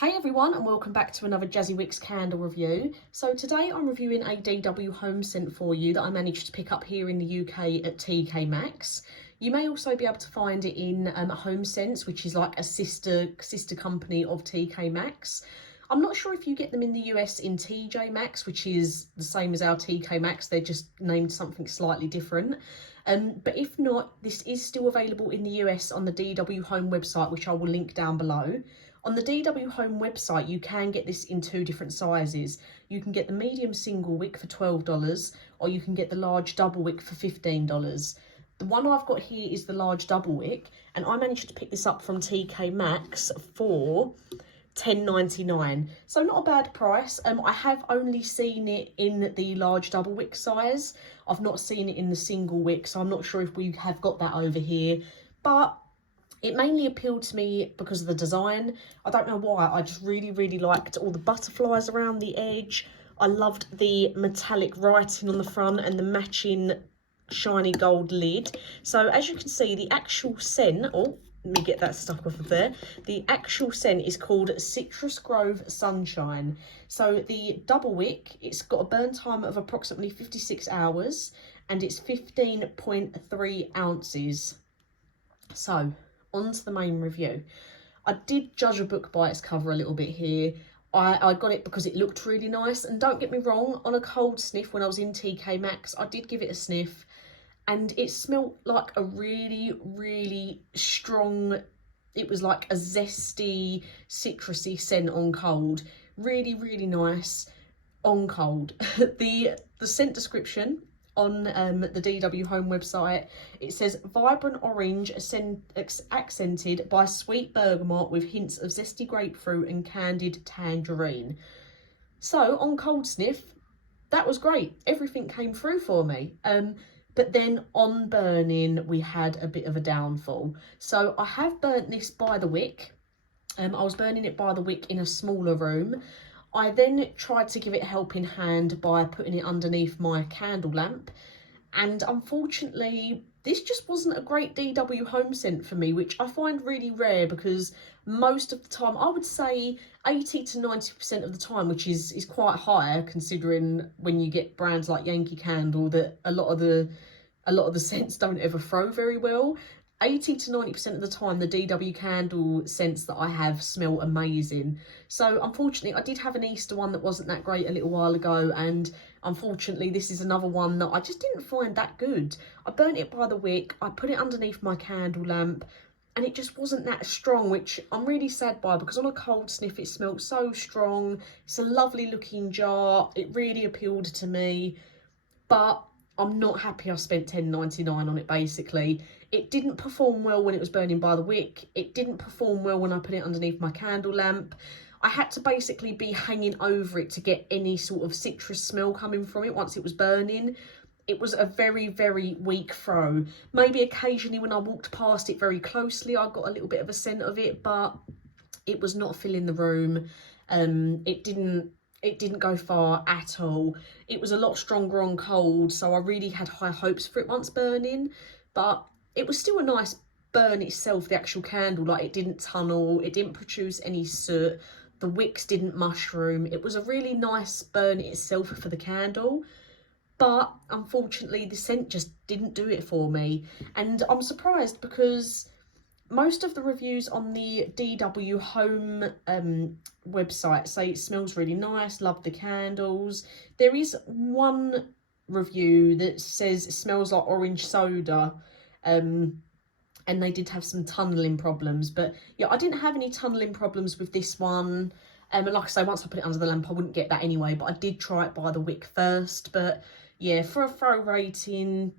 Hey everyone, and welcome back to another Jazzy Wicks candle review. So today I'm reviewing a DW Homesense for you that I managed to pick up here in the UK at TK Maxx. You may also be able to find it in Homesense, which is like a sister company of TK Maxx. I'm not sure if you get them in the US in TJ Maxx, which is the same as our TK Maxx. They're just named something slightly different. But if not, this is still available in the US on the DW Home website, which I will link down below. On the DW Home website, you can get this in two different sizes. You can get the medium single wick for $12, or you can get the large double wick for $15. The one I've got here is the large double wick, and I managed to pick this up from TK Maxx for $10.99. So not a bad price. I have only seen it in the large double wick size. I've not seen it in the single wick, so I'm not sure if we have got that over here. But it mainly appealed to me because of the design. I don't know why, I just really liked all the butterflies around the edge. I loved the metallic writing on the front and the matching shiny gold lid. So as you can see, the actual scent, oh, let me get that stuck off of there. The actual scent is called Citrus Grove Sunshine. So the double wick, it's got a burn time of approximately 56 hours and it's 15.3 ounces. So, on to the main review. I did judge a book by its cover a little bit here. I got it because it looked really nice, and don't get me wrong, on a cold sniff when I was in TK Maxx, I did give it a sniff, and it smelled like a really strong, it was like a zesty, citrusy scent on cold. Really nice on cold. The scent description on the DW Home website, it says vibrant orange accented by sweet bergamot with hints of zesty grapefruit and candied tangerine. So on cold sniff, that was great. Everything came through for me. But then on burning, we had a bit of a downfall. So I have burnt this by the wick. I was burning it by the wick in a smaller room. I then tried to give it a helping hand by putting it underneath my candle lamp, and unfortunately this just wasn't a great DW home scent for me, which I find really rare because most of the time, I would say 80 to 90% of the time, which is quite high considering when you get brands like Yankee Candle that a lot of the scents don't ever throw very well. 80 to 90% of the time, the DW candle scents that I have smell amazing. So unfortunately, I did have an Easter one that wasn't that great a little while ago, and unfortunately this is another one that I just didn't find that good. I burnt it by the wick, I put it underneath my candle lamp, and it just wasn't that strong, which I'm really sad by because on a cold sniff it smelled so strong. It's a lovely looking jar, it really appealed to me, but I'm not happy I spent $10.99 on it basically. It didn't perform well when it was burning by the wick. It didn't perform well when I put it underneath my candle lamp. I had to basically be hanging over it to get any sort of citrus smell coming from it once it was burning. It was a very weak throw. Maybe occasionally when I walked past it very closely, I got a little bit of a scent of it, but it was not filling the room. It didn't go far at all. It was a lot stronger on cold, so I really had high hopes for it once burning, but it was still a nice burn itself, the actual candle. Like, it didn't tunnel, it didn't produce any soot, the wicks didn't mushroom. It was a really nice burn itself for the candle, but unfortunately the scent just didn't do it for me. And I'm surprised because most of the reviews on the DW Home website say it smells really nice, love the candles. There is one review that says it smells like orange soda, and they did have some tunnelling problems. But yeah, I didn't have any tunnelling problems with this one. And like I say, once I put it under the lamp, I wouldn't get that anyway, but I did try it by the wick first. But yeah, for a throw rating,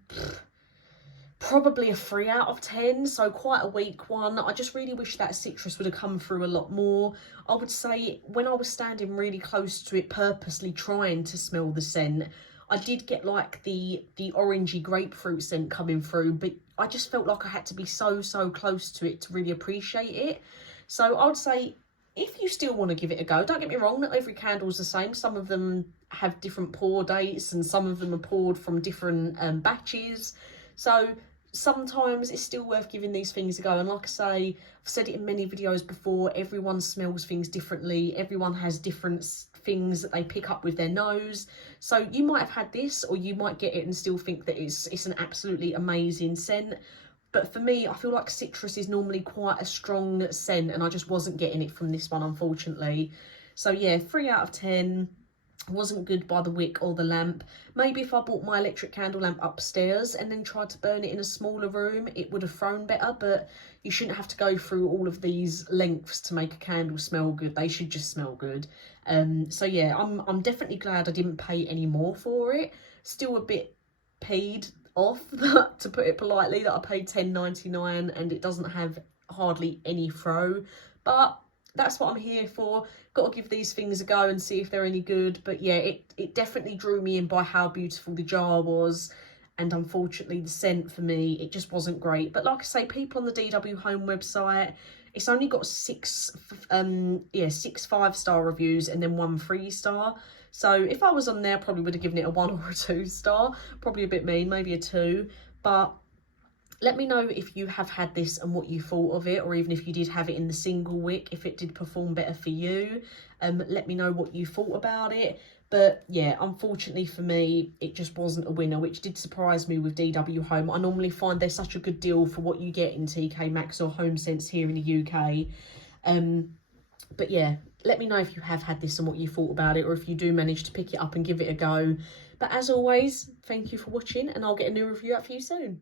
probably a 3 out of 10, so quite a weak one. I just really wish that citrus would have come through a lot more. I would say when I was standing really close to it, purposely trying to smell the scent, I did get like the orangey grapefruit scent coming through, but I just felt like I had to be so close to it to really appreciate it. So I would say if you still want to give it a go, don't get me wrong, not every candle's the same. Some of them have different pour dates and some of them are poured from different batches. So sometimes it's still worth giving these things a go. And like I say, I've said it in many videos before, everyone smells things differently. Everyone has different things that they pick up with their nose. So you might have had this, or you might get it and still think that it's an absolutely amazing scent. But for me, I feel like citrus is normally quite a strong scent, and I just wasn't getting it from this one, unfortunately. So yeah, 3 out of 10. Wasn't good by the wick or the lamp. Maybe if I bought my electric candle lamp upstairs and then tried to burn it in a smaller room, it would have thrown better. But you shouldn't have to go through all of these lengths to make a candle smell good. They should just smell good. So yeah, I'm definitely glad I didn't pay any more for it. Still a bit peed off, to put it politely, that I paid £10.99 and it doesn't have hardly any throw. But that's what I'm here for. Got to give these things a go and see if they're any good. But yeah, it definitely drew me in by how beautiful the jar was. And unfortunately, the scent for me, it just wasn't great. But like I say, people on the DW Home website, it's only got 6 5-star reviews and then 1 3-star. So if I was on there, I probably would have given it a 1 or a 2-star. Probably a bit mean, maybe a 2. But let me know if you have had this and what you thought of it, or even if you did have it in the single wick, if it did perform better for you. Let me know what you thought about it. But yeah, unfortunately for me, it just wasn't a winner, which did surprise me with DW Home. I normally find they're such a good deal for what you get in TK Maxx or Homesense here in the UK. But yeah, let me know if you have had this and what you thought about it, or if you do manage to pick it up and give it a go. But as always, thank you for watching, and I'll get a new review out for you soon.